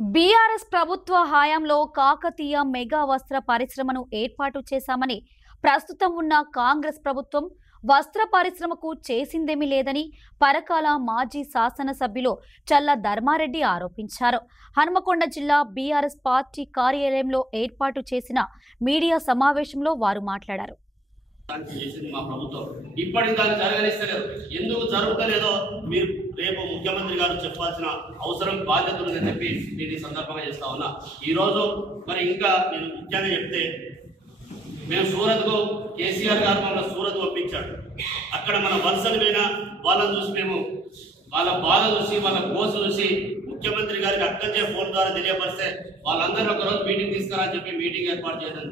BRS ప్రభుత్వ హయాంలో Kakatiya mega వస్త్ర పరిశ్రమను ఏర్పాటు చేశామని ప్రస్తుతం ఉన్న కాంగ్రెస్ ప్రభుత్వం వస్త్ర పరిశ్రమకు చేసిందేమీ లేదని పరకాల మాజీ శాసనసభ్యులు చల్ల ధర్మారెడ్డి ఆరోపించారు. హనుమకొండ జిల్లా బీఆర్ఎస్ పార్టీ కార్యాలయంలో ఏర్పాటు చేసిన మీడియా సమావేశంలో వారు మాట్లాడారు. మా ప్రభుత్వం ఇప్పటికి దాన్ని జరగనిస్తలేదు. ఎందుకు జరుగుతలేదో మీరు రేపు ముఖ్యమంత్రి గారు చెప్పాల్సిన అవసరం బాధ్యత ఉందని చెప్పి నేను ఈ సందర్భంగా చేస్తా ఉన్నా. ఈరోజు మరి ఇంకా నేను ముఖ్యంగా చెప్తే, మేము సూరత్కు కేసీఆర్ గారు మమ్మల్ని సూరత్ పంపించాడు. అక్కడ మన వలసలు పోయినా వాళ్ళని చూసి మేము వాళ్ళ బాధ చూసి వాళ్ళ కోసు చూసి ముఖ్యమంత్రి గారికి అక్కడే ఫోన్ ద్వారా తెలియపరిస్తే వాళ్ళందరూ ఒకరోజు మీటింగ్ తీసుకురాని చెప్పి మీటింగ్ ఏర్పాటు చేశాం.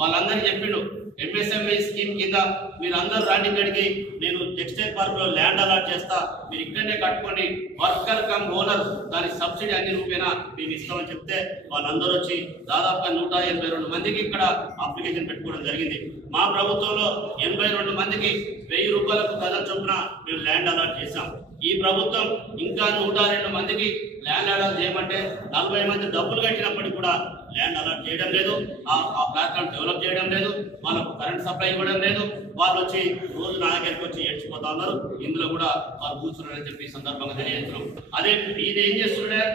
వాళ్ళందరికీ చెప్పిండు, ఎంఎస్ఎంఈ స్కీమ్ కింద మీరు అందరూ రాండి ఇక్కడికి, నేను టెక్స్టైల్ పార్క్ లో ల్యాండ్ అలాట్ చేస్తా, మీరు ఇక్కడనే కట్టుకోండి, వర్కర్ కమ్ ఓనర్ దాని సబ్సిడీ అన్ని రూపేనా మేము ఇస్తామని చెప్తే వాళ్ళందరూ వచ్చి దాదాపుగా 182 మందికి ఇక్కడ అప్లికేషన్ పెట్టుకోవడం జరిగింది. మా ప్రభుత్వంలో 82 మందికి 1000 రూపాయలకు గజం చొప్పున మేము ల్యాండ్ అలాట్ చేశాం. ఈ ప్రభుత్వం ఇంకా 102 మందికి ల్యాండ్ అలాట్ చేయమంటే 40 మంది డబ్బులు కట్టినప్పటికీ కూడా ల్యాండ్ అలాట్ చేయడం లేదు, ఆ ప్లాట్ఫామ్ డెవలప్ చేయడం లేదు, వాళ్ళకు కరెంట్ సప్లై ఇవ్వడం లేదు. వాళ్ళు వచ్చి రోజు నా దగ్గరికి వచ్చి ఏడ్చిపోతా ఉన్నారు. ఇందులో కూడా వాళ్ళు కూర్చున్నారని చెప్పి సందర్భంగా తెలియజేస్తున్నాం. అదే ఇది ఏం చేస్తున్నాడే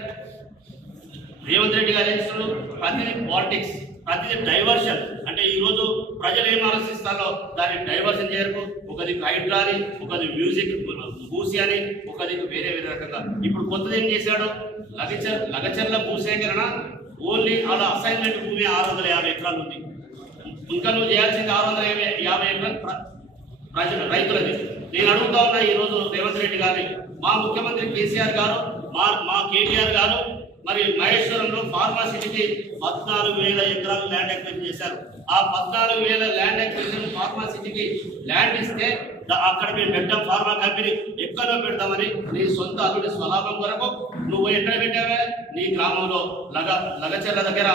రేవంత్ రెడ్డి గారు ఏం చేస్తున్నాడు, ప్రతిదీ పాలిటిక్స్, ప్రతిదీ డైవర్షన్. అంటే ఈ రోజు ప్రజలు ఏం ఆలోచిస్తారో దాన్ని డైవర్షన్ చేయరు. ఒకది హైడ్రా అని, ఒకది మ్యూజిక్ భూసి అని, ఒకది వేరే వేరే రకంగా. ఇప్పుడు కొత్తది ఏం చేశాడు, లగచర్ల భూసేకరణ ఓన్లీ వాళ్ళ అసైన్మెంట్ భూమి 650 ఎకరాలు ఉంది. ఇంకా నువ్వు చేయాల్సింది 650 ఎకరాలు రైతులది. నేను అడుగుతా ఉన్నా ఈ రోజు రేవంత్ రెడ్డి గారిని, మా ముఖ్యమంత్రి కేసీఆర్ గారు, మా కేటీఆర్ గారు మరి మహేశ్వరంలో ఫార్మాసిటీకి 14,000 ఎకరాలు ల్యాండ్ ఎక్విజిషన్ చేశారు. ఆ 14,000 ల్యాండ్ ఎక్విజిషన్ ఫార్మాసిటీకి ల్యాండ్ ఇస్తే అక్కడ మేము పెట్టాం ఫార్మా కంపెనీ, ఎక్కడో పెడతామని నీ సొంత అల్లుడి స్వలాభం కొరకు నువ్వు ఎక్కడ పెట్టావే, నీ గ్రామంలో లగచెర్ల దగ్గర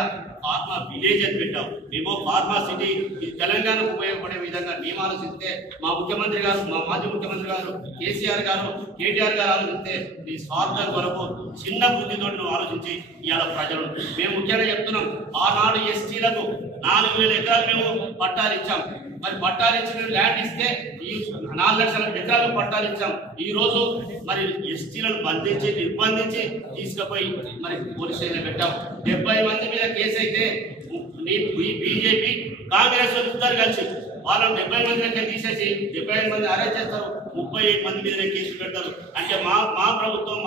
ఫార్మా విలేజ్ అని పెట్టావు. మేము ఫార్మా సిటీ ఇది తెలంగాణకు ఉపయోగపడే విధంగా మేము ఆలోచిస్తే, మా ముఖ్యమంత్రి గారు, మా మాజీ ముఖ్యమంత్రి గారు కేసీఆర్ గారు, కేటీఆర్ గారు ఆలోచిస్తే నీ స్వార్థం కొరకు చిన్న బుద్ధితో నువ్వు ఆలోచించి ఇవాళ ప్రజలు మేము ముఖ్యంగా చెప్తున్నాం. ఆనాడు ఎస్టీలకు 4,000 ఎకరాలు మేము పట్టాలు ఇచ్చాం. మరి పట్టాలు ఇచ్చిన ల్యాండ్ ఇస్తే ఈ 4 లక్షల ఎకరాలు పట్టాలు ఇచ్చాం. ఈ రోజు మరి ఎస్టీలను బంధించి నిర్బంధించి తీసుకుపోయి మరి పోలీస్ స్టేషన్ పెట్టాం. 70 మంది మీద కేసు అయితే బీజేపీ కాంగ్రెస్ ఇద్దరు కలిసి వాళ్ళని 70 మంది దగ్గర తీసేసి 75 మంది అరెస్ట్ చేస్తారు, 35 మంది మీద కేసులు పెడతారు. అంటే మా ప్రభుత్వం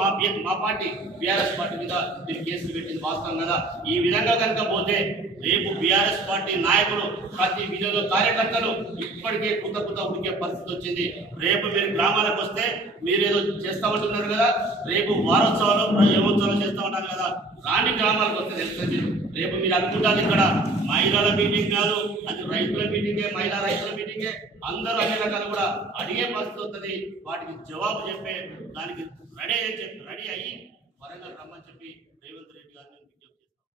మా పార్టీ బీఆర్ఎస్ పార్టీ మీద మీరు కేసులు పెట్టింది వాస్తవం కదా. ఈ విధంగా కనుక పోతే రేపు బీఆర్ఎస్ పార్టీ నాయకులు, ప్రతి విధంగా కార్యకర్తలు ఇప్పటికే కుత ఉడికే పరిస్థితి వచ్చింది. రేపు మీరు గ్రామాలకు వస్తే మీరు ఏదో చేస్తామంటున్నారు కదా, రేపు వారోత్సవాలు ప్రజోత్సవాలు చేస్తామంటారు కదా, రాని గ్రామాలకు వస్తే తెలుస్తుంది. రేపు మీరు అనుకుంటారు ఇక్కడ మహిళల మీటింగ్ కాదు, అది రైతుల మీటింగే, మహిళా రైతుల మీటింగే, అందరూ అన్ని రకాలు కూడా అడిగే పరిస్థితి వస్తుంది. వాటికి జవాబు చెప్పే దానికి రెడీ అయ్యి వరంగల్ రమ్మని చెప్పి రేవంత్ రెడ్డి గారు